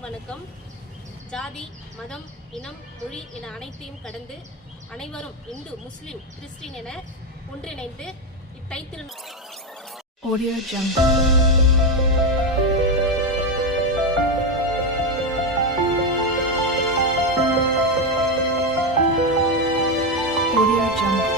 அனைவருக்கும் வணக்கம் ஜாதி மதம் இனம் மொழி என அனைத்தையும் கடந்து அனைவரும் இந்து முஸ்லிம் கிறிஸ்டின் என ஒன்றிணைந்து இத்தைத்திரு Audio Audio Jungle.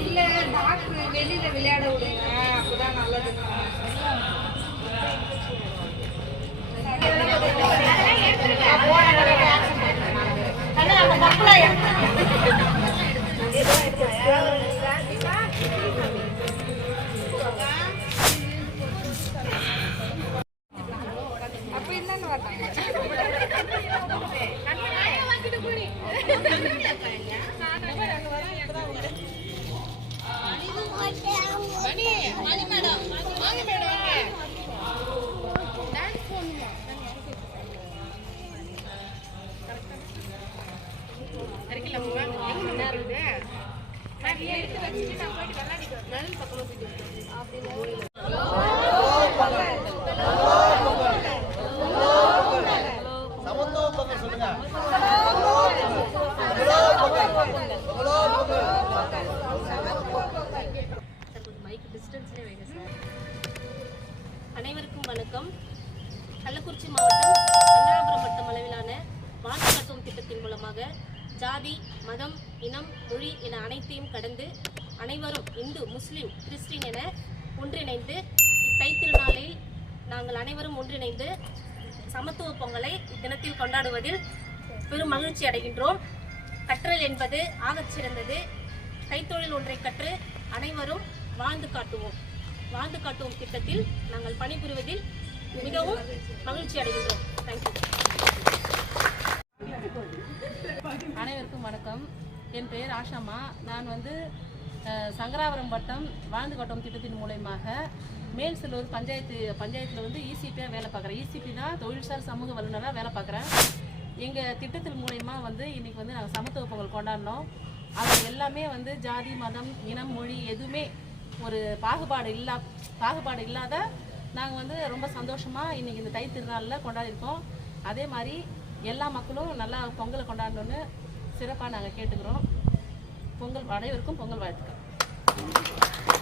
இல்ல டாக்டர் வெளியில விளையாட விடுங்க. அப்பதான் நல்லது. அப்ப என்னன்னு வந்தாங்க அனைவருக்கும் வணக்கம். கள்ளக்குறிச்சி மாவட்டம் சங்கராபுரம் வட்டம் அளவிலான வாக்கு கட்டும் திட்டத்தின் மூலமாக ஜாதி மதம் இனம் மொழி என அனைத்தையும் கடந்து அனைவரும் இந்து முஸ்லிம் கிறிஸ்டின் என ஒன்றிணைந்து இத்தைத்திருநாளில் நாங்கள் அனைவரும் ஒன்றிணைந்து சமத்துவ பொங்கலை இத்தினத்தில் கொண்டாடுவதில் பெரும் மகிழ்ச்சி அடைகின்றோம். கற்றல் என்பது ஆகச் சிறந்தது. கைத்தொழில் ஒன்றை கற்று அனைவரும் வாழ்ந்து காட்டுவோம். வாழ்ந்து காட்டுவோம் திட்டத்தில் நாங்கள் பணிபுரிவதில் மிகவும் மகிழ்ச்சி அடைகின்றோம். தேங்க்யூ அனைவருக்கும் வணக்கம். என் பெயர் ஆஷாமா. நான் வந்து சங்கராபுரம் வட்டம் வாழ்ந்து காட்டும் திட்டத்தின் மூலயமாக மேல்செல்லூர் பஞ்சாயத்து பஞ்சாயத்தில் வந்து இசிபியாக வேலை பார்க்குறேன். இசிபி தான் தொழில்சார் சமூக வல்லுநராக வேலை பார்க்குறேன். எங்கள் திட்டத்தின் மூலயமா வந்து இன்றைக்கி வந்து நாங்கள் சமத்துவ பொங்கல் கொண்டாடினோம். அது எல்லாமே வந்து ஜாதி மதம் இனம் மொழி எதுவுமே ஒரு பாகுபாடு இல்லா பாகுபாடு இல்லாத நாங்கள் வந்து ரொம்ப சந்தோஷமாக இன்றைக்கி இந்த தை திருநாளில் கொண்டாடிருக்கோம் அதே மாதிரி எல்லா மக்களும் நல்லா பொங்கலை கொண்டாடணும்னு சிறப்பாக நாங்கள் கேட்டுக்கிறோம். பொங்கல் அனைவருக்கும் பொங்கல் வாழ்த்துக்கள்.